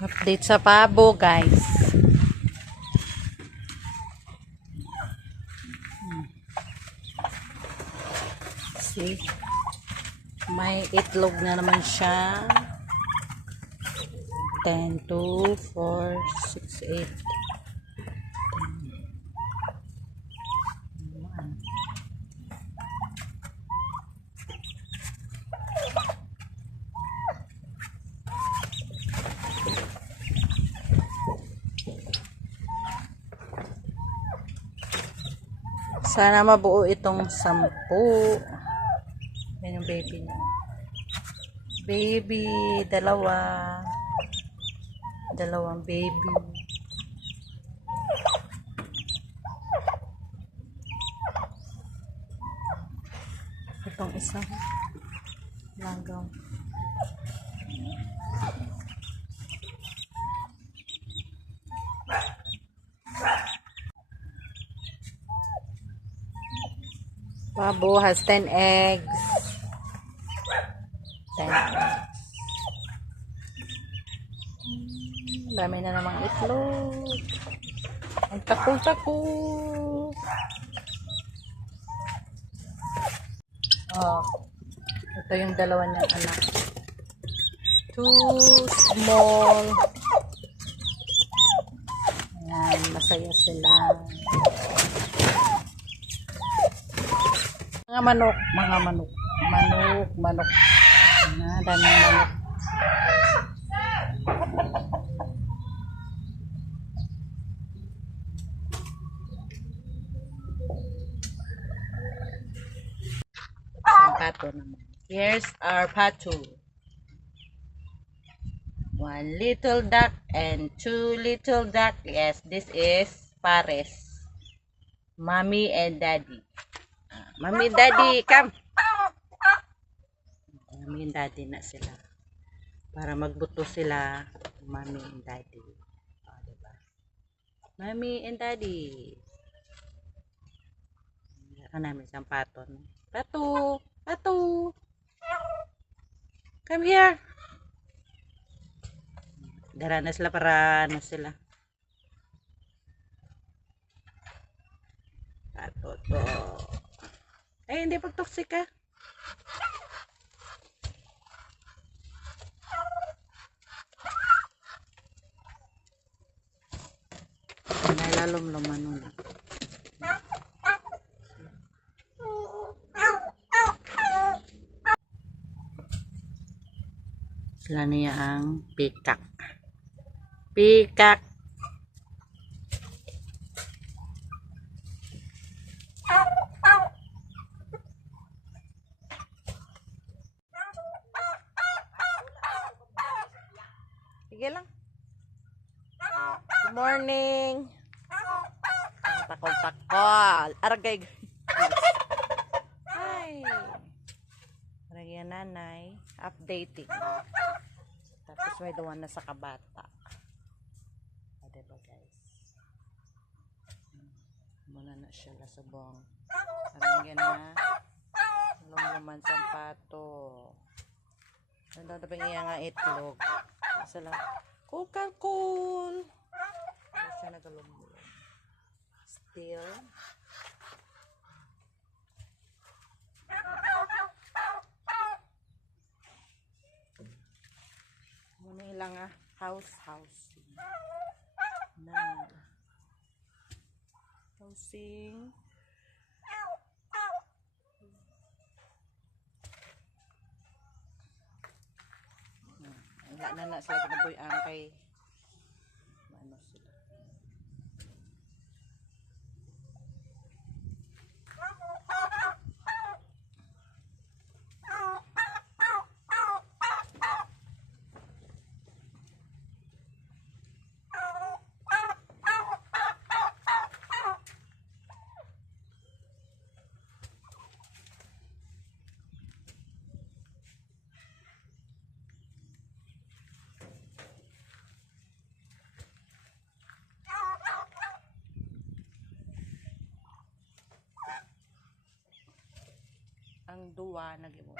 Update sa pabo, guys. See? May itlog na naman siya. 10, 2, 4, 6, 8. Sana mabuo itong sampu. Yan yung baby niya. Baby, dalawa. Dalawang baby. Itong isa. Langaw. Pabo has 10 eggs. 10 eggs. Dami na namang itlog. Ang takul-takul. Oh. Ito yung dalawa niyang anak. Two small. Ayan, masaya sila. Mga manok, mga manok. Manok, manok. Ah, daming manok. Pato naman. Here's our pato. One little duck and two little duck. Yes, this is pares. Mommy and daddy. Ah, Mommy and daddy, come. Mommy and daddy na sila. Para magbuto sila. Mommy and daddy. O, diba? Mommy and daddy. Ano namin isang pato. No? Pato! Pato! Come here! Dara na sila para ano sila. Pato to. Ay, hindi pagtoksik ka. Nalalom lumano na. Sila niya ang pikak. Pikak. Sige lang. Good morning. Takol-takol. Aragay. Hi. Aragay nanay. Updating. Tapos may duwan na sa kabata. O, diba guys? Muna na siya lasubong. Aragay na. Lumuman sa pato. Ano ba iya nga itlog? Sala. Coca-Cola. Ano siya nagalumulong. Still. Muna ilang ah. House, housing. Na. Housing. Wala na na sila kinaboy ang kay ano sila. Ang duwa nagimo